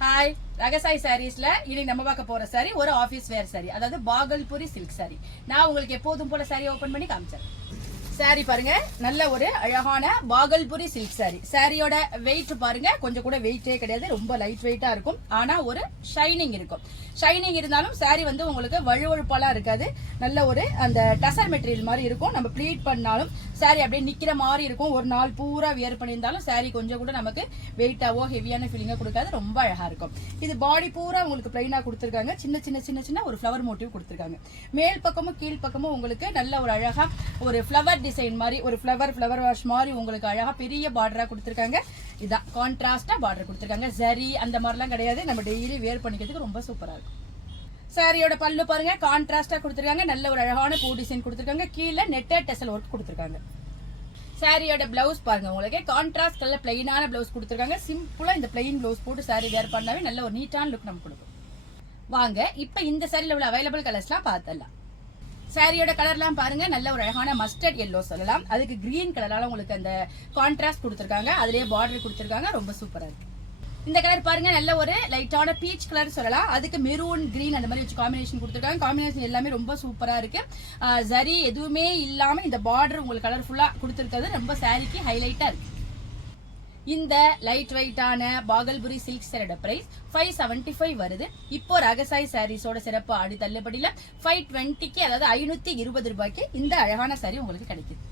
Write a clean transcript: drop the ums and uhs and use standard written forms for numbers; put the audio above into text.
Hi, ரகசாய் சாரீஸ்ல இன்னைக்கு நம்ம பார்க்க போற சாரி ஒரு ஆபீஸ் வேர் சாரி, அதாவது பாகல்புரி சில்க் சாரி. நான் உங்களுக்கு எப்போதும் போல சாரி ஓபன் பண்ணி காமிச்சேன். சாரி பாருங்க, நல்ல ஒரு அழகான பாகல்புரி சில்க் சாரி. சாரியோட வெயிட் பாருங்க, கொஞ்சம் கூட வெயிட்டே கிடையாது, ரொம்ப லைட் வெயிட்டா இருக்கும். ஆனா ஒரு ஷைனிங் இருக்கும். ஷைனிங் இருந்தாலும் சாரி வந்து உங்களுக்கு வழுவழுப்பாலாம் இருக்காது. நல்ல ஒரு அந்த டசர் மெட்டீரியல் மாதிரி இருக்கும். நம்ம ப்ளீட் பண்ணாலும் சாரி அப்படியே நிக்கிற மாதிரி இருக்கும். ஒரு நாள் பூரா வியர் பண்ணியிருந்தாலும் சாரி கொஞ்சம் கூட நமக்கு வெயிட்டாவோ ஹெவியான ஃபீலிங்கோ கொடுக்காது. ரொம்ப அழகா இருக்கும். இது பாடி பூரா உங்களுக்கு பிளைனா கொடுத்துருக்காங்க. சின்ன சின்ன சின்ன சின்ன ஒரு ஃபிளவர் மோட்டிவ் கொடுத்துருக்காங்க. மேல் பக்கமும் கீழ் பக்கமும் உங்களுக்கு நல்ல ஒரு அழகா ஒரு ஃபிளவர் டிசைன் மாதிரி ஒரு ஃபிளவர் வாஷ் மாதிரி உங்களுக்கு அழகா பெரிய பார்டரா கொடுத்துருக்காங்க. இதான் கான்ட்ராஸ்டா பார்டர் கொடுத்துருக்காங்க. ஜரி அந்த மாதிரிலாம் கிடையாது. நம்ம டெய்லி வேர் பண்ணிக்கிறதுக்கு ரொம்ப சூப்பரா இருக்கும். சாரியோட பல்லு பாருங்க, கான்ட்ராஸ்டா கொடுத்துருக்காங்க. நல்ல ஒரு அழகான பூ டிசைன் கொடுத்துருக்காங்க. கீழே நெட்டட் டெசல் ஒர்க் கொடுத்துருக்காங்க. சாரியோட பிளவுஸ் பாருங்க, உங்களுக்கு கான்ட்ராஸ்ட் கலர் பிளைனான பிளவுஸ் கொடுத்துருக்காங்க. சிம்பிளா இந்த பிளைன் பிளவுஸ் போட்டு சாரி வேர் பண்ணாவே நல்ல ஒரு நீட்டான லுக் நமக்கு கொடுக்கும். வாங்க இப்ப இந்த சாரியில உள்ள அவைலபிள் கலர்ஸ்லாம் பார்த்தலாம். சாரியோட கலர்லாம் பாருங்க, நல்ல ஒரு அழகான மஸ்டர்ட் எல்லோ சொல்லலாம். அதுக்கு கிரீன் கலரால உங்களுக்கு அந்த கான்ட்ராஸ்ட் கொடுத்துருக்காங்க. அதுலயே பார்டர் கொடுத்துருக்காங்க. ரொம்ப சூப்பரா இருக்கு. இந்த கலர் பாருங்க, நல்ல ஒரு லைட்டான பீச் கலர் சொல்லலாம். அதுக்கு மெரூன் கிரீன் அந்த மாதிரி வச்சு காம்பினேஷன் கொடுத்துருக்காங்க. காம்பினேஷன் எல்லாமே ரொம்ப சூப்பரா இருக்கு. ஜரி எதுவுமே இல்லாம இந்த பார்டர் உங்களுக்கு கலர்ஃபுல்லா கொடுத்துருக்கிறது ரொம்ப சாரிக்கு ஹைலைட்டா இருக்கு. இந்த லைட் வெயிட்டான பாகல்புரி சில்க் சாரியோட பிரைஸ் 575 வருது. இப்போ ரகசாய் சாரீஸோட சிறப்பு ஆடி தள்ளுபடியில 520க்கு, அதாவது 520 ரூபாய்க்கு இந்த அழகான சாரி உங்களுக்கு கிடைக்குது.